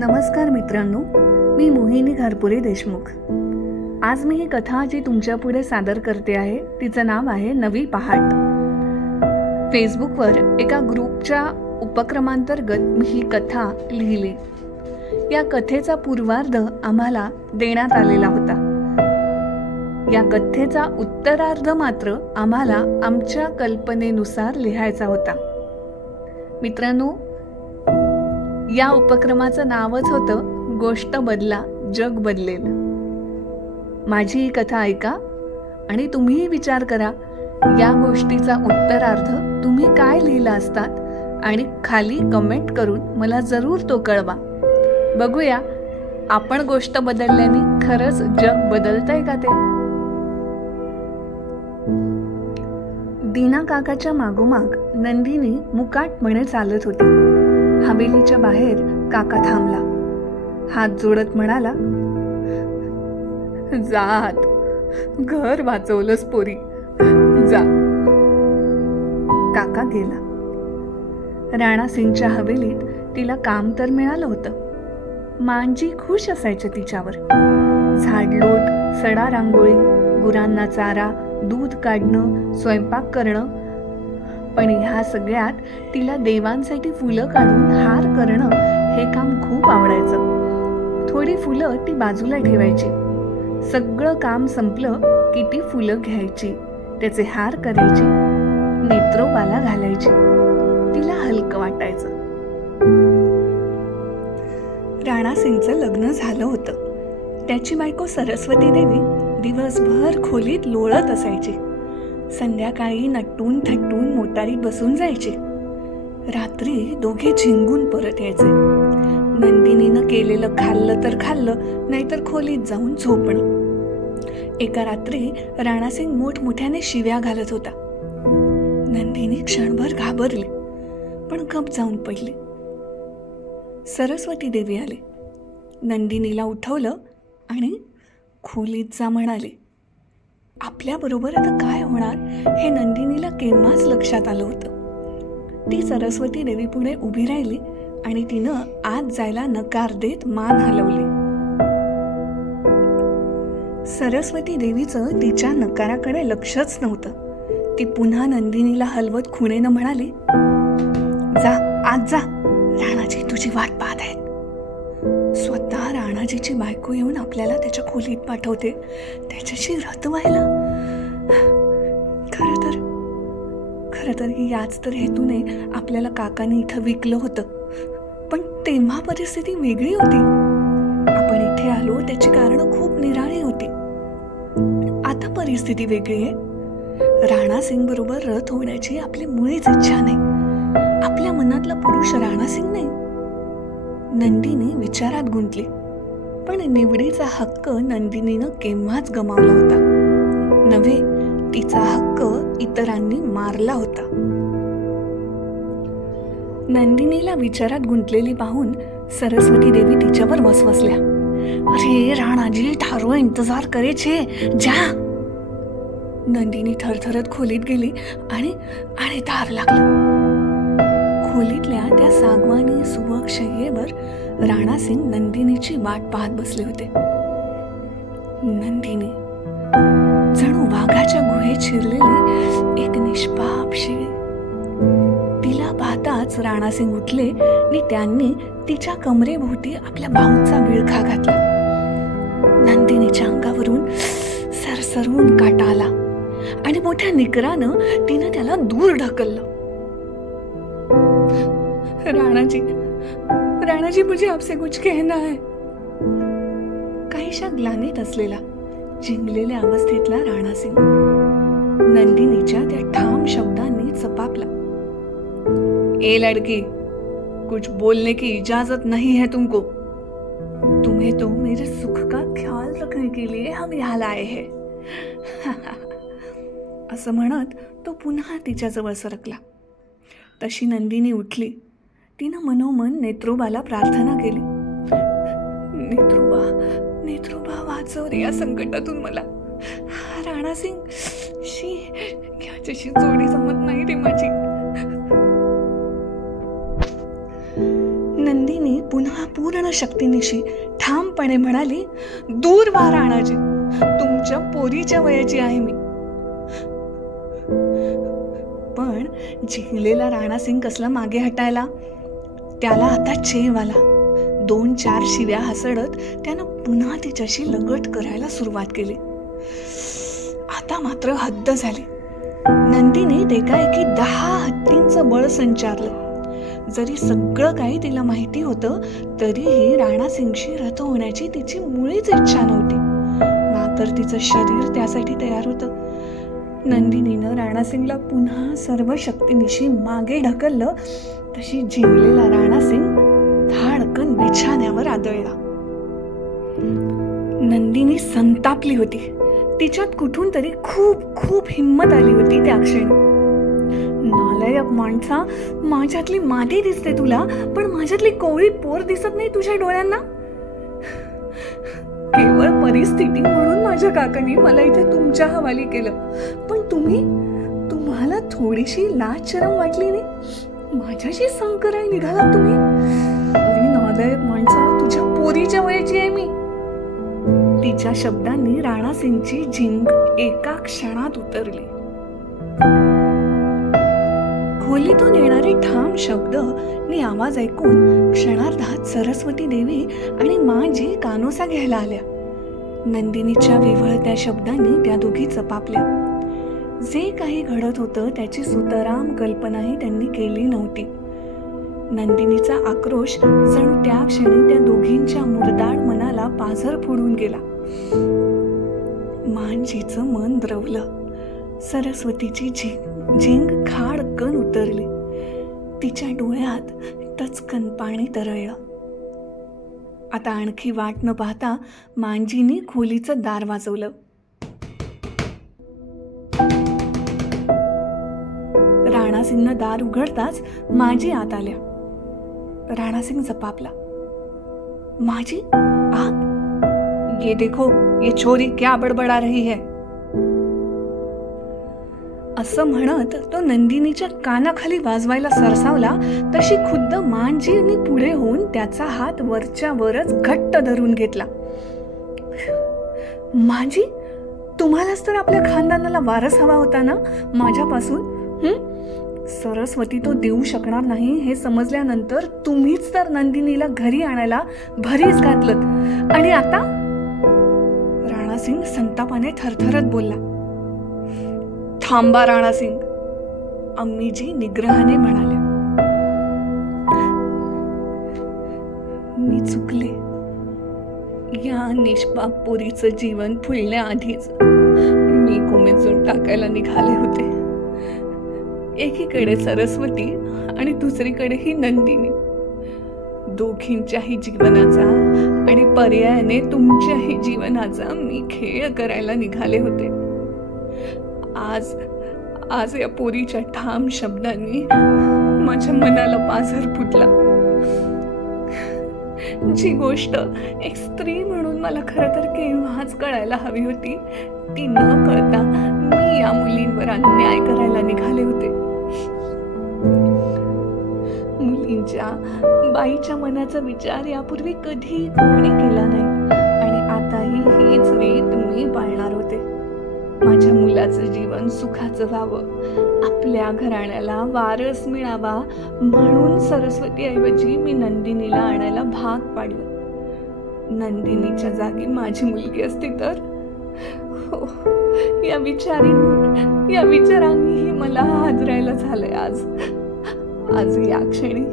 नमस्कार मित्रांनो मी मोहिनी घारपुरे देशमुख. आज मी ही कथा जी तुमच्यापुढे सादर करते आहे तिचं नाव आहे नवी पहाट. फेसबुकवर एका ग्रुपच्या उपक्रमांतर्गत मी ही कथा लिहिली. या कथेचा पूर्वार्ध आम्हाला देण्यात आलेला होता. या कथेचा उत्तरार्ध मात्र आम्हाला आमच्या कल्पनेनुसार लिहायचा होता. मित्रांनो या उपक्रमाचं नावच होतं गोष्ट बदला जग बदलेल. माझी ही कथा ऐका आणि तुम्हीही विचार करा या गोष्टीचा उत्तरार्थ तुम्ही काय लिहिला असतात आणि खाली कमेंट करून मला जरूर तो कळवा. बघूया आपण गोष्ट बदलल्याने खरंच जग बदलतंय का ते? दीना काकाच्या मागोमाग नंदिनी मुकाटपणे चालत होती. हवेलीच्या बाहेर काका थांबला. हात जोडत म्हणाला जात. घर वाचवलंस पोरी. जा. काका गेला. राणा सिंगच्या हवेलीत तिला काम तर मिळालं होतं. मांजी खुश असायचे तिच्यावर. झाडलोट सडा रांगोळी गुरांना चारा दूध काढणं स्वयंपाक करणं पण ह्या सगळ्यात तिला देवांसाठी फुलं काढून हार करणं हे काम खूप आवडायचं. थोडी फुलं ती बाजूला ठेवायची. सगळं काम संपलं की ती फुलं घ्यायची. त्याचे हार करायची. नेत्रोबाला घालायची. तिला हलकं वाटायचं. राणा सिंगचं लग्न झालं होतं. त्याची बायको सरस्वती देवी दिवसभर खोलीत लोळत असायची. संध्याकाळी नटून थटून मोटारीत बसून जायचे. रात्री दोघे झिंगून परत यायचे. नंदिनीनं केलेलं खाल्लं तर खाल्लं नाहीतर खोलीत जाऊन झोपणं. एका रात्री राणासिंग मोठमोठ्याने शिव्या घालत होता. नंदिनी क्षणभर घाबरली पण गप जाऊन पडली. सरस्वती देवी आले. नंदिनीला उठवलं आणि खोलीत जा म्हणाले आपल्याबरोबर आता काय होणार हे नंदिनीला केव्हाच लक्षात आलं होतं? ती सरस्वती देवी पुढे उभी राहिली आणि तिनं आत जायला नकार देत मान हलवली. सरस्वती देवीचं तिच्या नकाराकडे लक्षच नव्हतं. ती पुन्हा नंदिनीला हलवत खुणेनं म्हणाली जा आज जा. राणाजी तुझी वाट पाहत आहेत. स्वतः राणाजीची बायको येऊन आपल्याला त्याच्या खोलीत पाठवते. त्याच्याशी रथ व्हायला खरं तर. खरं तर याच तर हेतूने आपल्याला काकाने इथं विकलं होतं. पण तेव्हा परिस्थिती वेगळी होती. आपण इथे आलो त्याची कारणं खूप निराळी होती. आता परिस्थिती वेगळी आहे. राणा सिंग बरोबर रथ होण्याची आपली मुळीच इच्छा नाही. आपल्या मनातला पुरुष राणा सिंग नाही. नंदिनी विचारात गुंतली. पण निवडीचा हक्क नंदिनीनं केव्हाच गमावला होता? नव्हे तिचा हक्क इतरांनी मारला होता. नंदिनीला विचारात गुंतलेली पाहून सरस्वती देवी तिच्यावर वसवसल्या. अरे राणाजी थारो इंतजार करे छे जा. नंदिनी थरथरत खोलीत गेली आणि आणि धार लागला. खोलीतल्या त्या सागवानी सुबक शय्येवर राणा सिंग नंदिनीची वाट पाहत बसले होते. नंदिनी जणू वाघाच्या गुहेत शिरलेली एक निष्पाप शिळी तिला पाहताच राणासिंग उठले आणि त्यांनी तिच्या कमरेभोवती आपल्या भाऊंचा विळखा घातला. नंदिनीच्या अंगावरून सरसरून काटा आला आणि मोठ्या निकरानं तिनं त्याला दूर ढकललं. राणाजी राणाजी मुझे आपसे कुछ कहना है. काहीशा ग्लानीत असलेला जिंकलेल्या अवस्थेतला राणासिंग नंदिनीच्या त्या ठाम शब्दांनी चपापला ए लड़की कुछ बोलने की इजाजत नहीं है तुमको. तुम्हें तो मेरे सुख का ख्याल रखने के लिए हम यहाँ लाए हैं. असं म्हणत तो पुन्हा तिच्याजवळ सरकला. तशी नंदिनी उठली. तिनं मनोमन नेत्रोबाला प्रार्थना केली. नेत्रोबा नेत्रोबा वाचव रे या संकटातून मला. राणा सिंग शी याच्याशी जोडी जमत नाही रे माझी. नंदिनी पुन्हा पूर्ण शक्तीनिशी ठामपणे म्हणाली दूर वा राणाजी तुमच्या पोरीच्या वयाची आहे मी. पण जिंकलेला राणासिंग कसला मागे हटायला त्याला आता चेव आला. दोन चार शिव्या हसडत त्यानं पुन्हा तिच्याशी लगट करायला सुरुवात केली. आता मात्र हद्द झाली. नंदीने एकाएकी दहा हत्तींचं बळ संचारलं. जरी सगळं काही तिला माहिती होतं तरीही राणा सिंगशी रथ होण्याची तिची मुळीच इच्छा नव्हती. ना तर तिचं शरीर त्यासाठी तयार होतं. नंदिनीनं राणासिंगला पुन्हा सर्व शक्तीनिशी मागे ढकललं तशी जिंकलेला राणासिंग धाडकन बिछाण्यावर आदळला. नंदिनी संतापली होती. तिच्यात कुठून तरी खूप खूप हिंमत आली होती त्या क्षणी. नालायक माणसा माझ्यातली मादी दिसते तुला पण माझ्यातली कोवळी पोर दिसत नाही तुझ्या डोळ्यांना? केवळ परिस्थिती म्हणून माझ्या काकांनी मला इथे तुमच्या हवाली केलं. पण तुम्ही तुम्हाला थोडीशी लाज शरम वाटली नाही? माझ्याशी संकराय निघालात तुम्ही? अरे नालायक तुझ्या पोरीच्या वयाची आहे मी. तिच्या शब्दांनी राणा सिंगची झिंग एका क्षणात उतरली. खोलीतून येणारे ठाम शब्द आणि आवाज ऐकून क्षणार्धात सरस्वती देवी आणि माजी कानोसा घ्यायला आल्या. नंदिनीच्या विव्हळत्या शब्दांनी त्या दोघी चपापल्या. जे काही घडत होतं त्याची सुतराम कल्पनाही त्यांनी केली नव्हती. नंदिनीचा आक्रोश जणू त्या क्षणी त्या दोघींच्या मुरदाड मनाला पाझर फोडून गेला. मांजीचं मन द्रवलं. सरस्वतीची झिंग झिंग खाडकन उतरली. तिच्या डोळ्यात टचकन पाणी तरळलं. आता आणखी वाट न पाहता मांजीनी खोलीचं दार वाजवलं. राणासींना दार उघडताच माझी आत आल्या. राणासिंग जपापला. माझी आप ये देखो ये छोरी क्या बडबडा रही है? असं म्हणत तो नंदिनीच्या कानाखाली वाजवायला सरसावला तशी खुद्द मांजीने पुढे होऊन त्याचा हात वरच्या वरच घट्ट धरून घेतला. मांजी तुम्हालाच तर आपल्या खानदानाला वारस हवा होता ना? माझ्यापासून? हम्म सरस्वती तो देऊ शकणार नाही हे समजल्यानंतर तुम्हीच तर नंदिनीला घरी आणायला भरीच घातलं आणि आता राणासिंग संतापाने थरथरत बोलला थांबा राणासिंग अम्मीजी निग्रहाने म्हणाल्या मी चुकले. या निष्पाप पोरीचं जीवन फुलण्याआधीच मी कोमेजून टाकायला निघाले होते. एकीकडे सरस्वती आणि दुसरीकडे ही नंदिनी. दोघींच्याही जीवनाचा आणि पर्यायाने तुमच्याही जीवनाचा मी खेळ करायला निघाले होते. आज आज या पोरीच्या ठाम शब्दांनी माझ्या मनाला पाझर फुटला. जी गोष्ट एक स्त्री म्हणून मला खरं तर केव्हाच कळायला हवी होती ती न कळता मी या मुलींवर अन्याय करायला निघाले होते. मुलींच्या बाईच्या मनाचा विचार यापूर्वी कधी कोणी केला नाही. आणि आताही हीच रीत मी पाळणार होते. माझ्या मुलाचं जीवन सुखाचं व्हावं. आपल्या घराण्याला वारस मिळावा म्हणून सरस्वती ऐवजी मी नंदिनीला आणायला भाग पाडलं. नंदिनीच्या जागी माझी मुलगी असती तर? हो या विचारी या विचारांनीही मला हादरायला झालंय आज. आज या क्षणी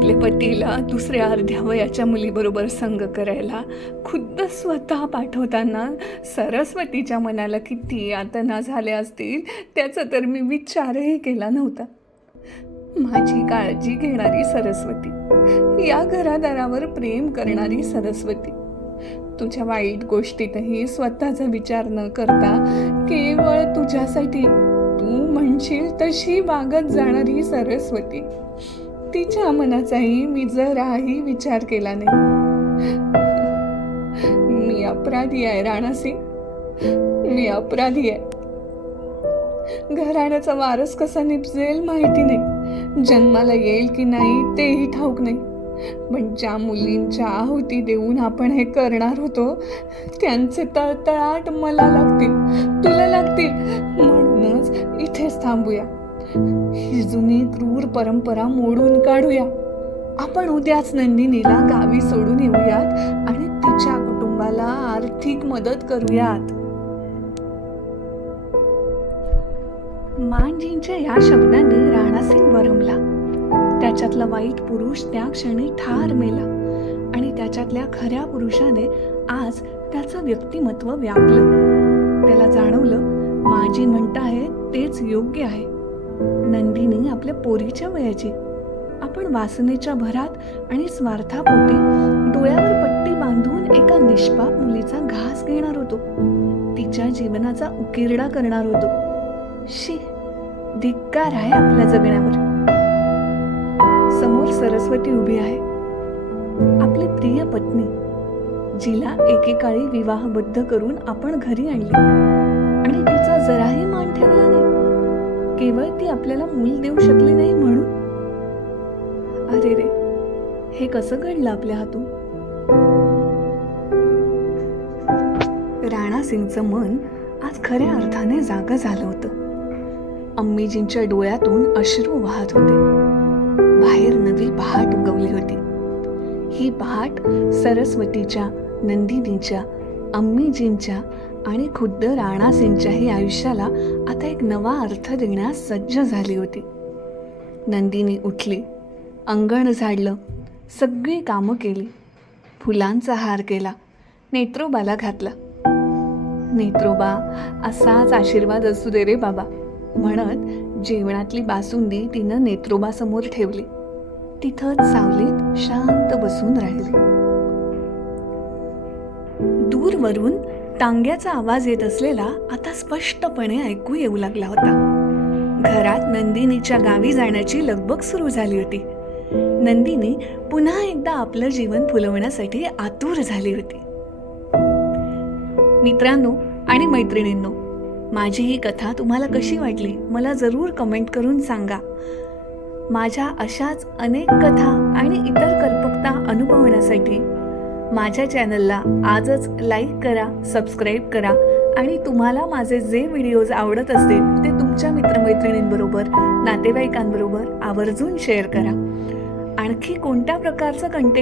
आपल्या पतीला दुसऱ्या अर्ध्या वयाच्या मुलीबरोबर संग करायला खुद्द स्वतः पाठवताना सरस्वतीच्या मनाला किती यातना झाल्या असतील त्याचा तर मी विचारही केला नव्हता. माझी काळजी घेणारी सरस्वती या घरादारावर प्रेम करणारी सरस्वती. तुझ्या वाईट गोष्टीतही स्वतःचा विचार न करता केवळ तुझ्यासाठी तू म्हणशील तशी वागत जाणारी सरस्वती. तिच्या मनाचाही मी जराही विचार केला नाही. मी अपराधी आहे राणासी. मी अपराधी आहे. घराण्याचा वारस कसा निपजेल माहिती नाही. जन्माला येईल की नाही तेही ठाऊक नाही. पण ज्या मुलींच्या आहुती देऊन आपण हे करणार होतो त्यांचे तळतळाट मला लागतील तुला लागतील. म्हणूनच इथेच थांबूया. ही जुनी क्रूर परंपरा मोडून काढूया. आपण उद्याच नंदिनीला गावी सोडून येऊयात आणि तिच्या कुटुंबाला आर्थिक मदत करूयात. मानजींच्या या शब्दांनी राणासिंग वरमला. त्याच्यातला वाईट पुरुष त्या क्षणी ठार मेला आणि त्याच्यातल्या खऱ्या पुरुषाने आज त्याचं व्यक्तिमत्व व्यापलं. त्याला जाणवलं माझी म्हणताहेत तेच योग्य आहे. नंदिनी आपल्या पोरीच्या वयाची. आपण वासनेच्या भरात आणि स्वार्थापोटी डोळ्यावर पट्टी बांधून एका निष्पाप मुलीचा घास घेणार होतो. तिच्या जीवनाचा उकिरडा करणार होतो. शी धिक्कार आहे आपल्या जगण्यावर. समोर सरस्वती उभी आहे. आपली प्रिय पत्नी जिला एकेकाळी विवाहबद्ध करून आपण घरी आणली. आणि तिचा जराही मान ठेवला नाही. केवळ ती आपल्याला मूल देऊ शकली नाही म्हणून? अरे रे हे कसं घडलं आपल्या हातून? राणा सिंगचं मन आज खऱ्या अर्थाने जागं झालं होतं. अम्मीजींच्या डोळ्यातून अश्रू वाहत होते. बाहेर नवी पहाट उगवली होती. ही पहाट सरस्वतीच्या नंदिनीच्या अम्मीजींच्या आणि खुद्द राणा सिंगच्याही आयुष्याला आता एक नवा अर्थ देण्यास सज्ज झाली होती. नंदिनी उठली अंगण झाडलं सगळी कामं केली. फुलांचा हार केला नेत्रोबाला घातला. नेत्रोबा असाच आशीर्वाद असू दे रे बाबा म्हणत जेवणातली बासुंदी तिनं नेत्रोबासमोर ठेवली. तिथंच सावलीत शांत बसून राहिली. दूरवरून टांग्याचा आवाज येत असलेला आता स्पष्टपणे ऐकू येऊ लागला होता. घरात नंदिनीच्या गावी जाण्याची लगबग सुरू झाली होती. नंदिनी पुन्हा एकदा आपलं जीवन फुलवण्यासाठी आतुर झाली होती. मित्रांनो आणि मैत्रिणींनो माझी ही कथा तुम्हाला कशी वाटली मला जरूर कमेंट करून सांगा. माझ्या अशाच अनेक कथा आणि इतर कल्पकता अनुभवण्यासाठी माझ्या चॅनलला आजच लाईक करा सबस्क्राईब करा आणि तुम्हाला माझे जे व्हिडिओज आवडत असतील ते तुमच्या मित्रमैत्रिणींबरोबर नातेवाईकांबरोबर आवर्जून शेअर करा. आणखी कोणत्या प्रकारचं कंटेंट